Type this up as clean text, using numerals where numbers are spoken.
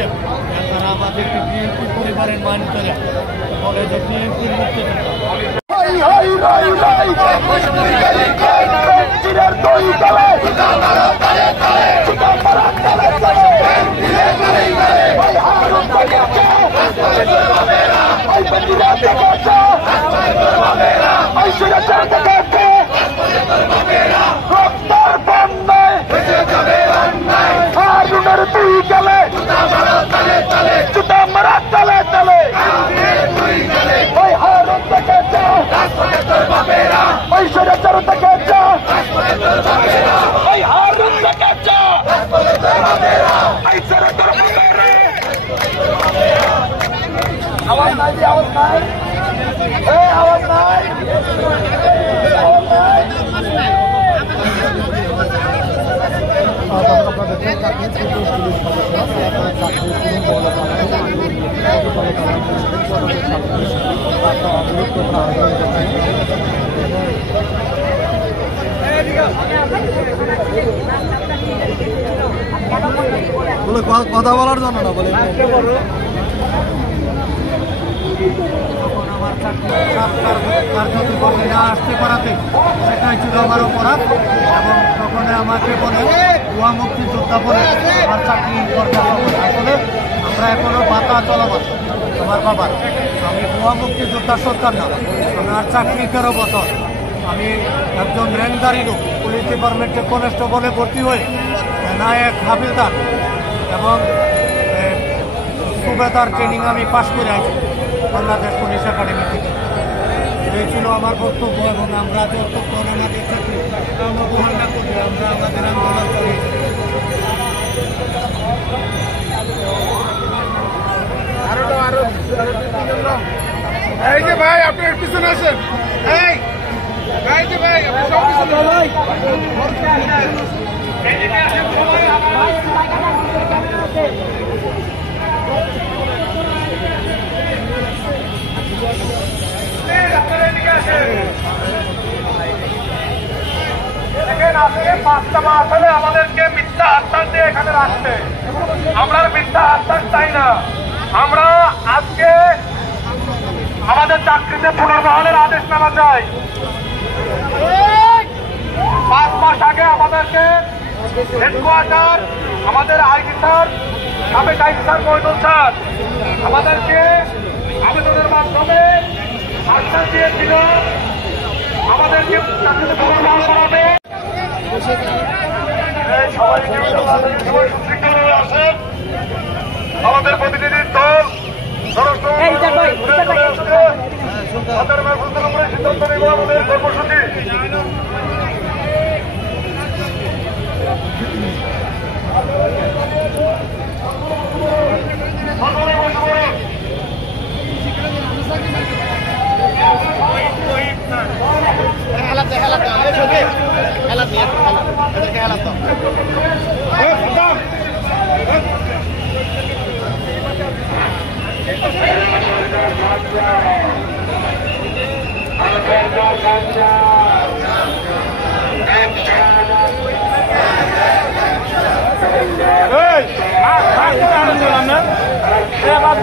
ছিলেন, তারা আমাদেরকে বিএনপি পরিবারের মানিতরা বলে যে বিএনপির মুক্তিযোদ্ধা। आवाज नाही, आवाज नाही, आवाज नाही, आवाज नाही। বলে কথা বলার জন্য না বলে তখন আমার কার্যকরী না আসতে পারাতে সেটাই ছিল আমার অপরাধ এবং তখন আমাকে বলে ভুয়া মুক্তিযোদ্ধা বলে আমার চাকরি করতে হবে। আসলে আমরা এখনো বাতা চলমান আমার বাবার, আমি ভুয়া মুক্তিযোদ্ধার সরকার না, আমার চাকরি 13 বছর। আমি একজন র্যাঙ্কদারি লোক, পুলিশ ডিপার্টমেন্টে কনস্টেবলে ভর্তি হয়ে নায়ক হাবিলদার এবং সুবেদার ট্রেনিং আমি পাশ করে আছি বাংলাদেশ পুলিশ একাডেমি থেকে। এই ছিল আমার বক্তব্য এবং আমরা যতক্ষণ আমাদের চাকরি আমরা গ্রহণ না করি আমরা আমাদের আন্দোলন করি। এই যে ভাই আপনি পিছনে আসেন, এই যে ভাই আপনি সব পিছনে ভাই দেখেন আপনি 5টা মাস হলে আমাদেরকে মিথ্যা আশ্বাস দিয়ে এখানে রাখছে। আমরা মিথ্যা আশ্বাস চাই না, আমরা আজকে আমাদের চাকরিতে পুনর্বহালের আদেশ নেওয়া যায়। 5 মাস আগে আমাদেরকে হেডকোয়ার্টার আমাদের আইজি স্যার, সাবেক আইজি স্যার মহিদুল স্যার আমাদেরকে আবেদনের মাধ্যমে আশ্বাস দিয়েছিল আমাদেরকে চাকরিতে পুনর্বহাল করাবে। আমাদের প্রতিনিধির দল সিদ্ধান্ত নেব আমাদের কর্মসূচি। বাদ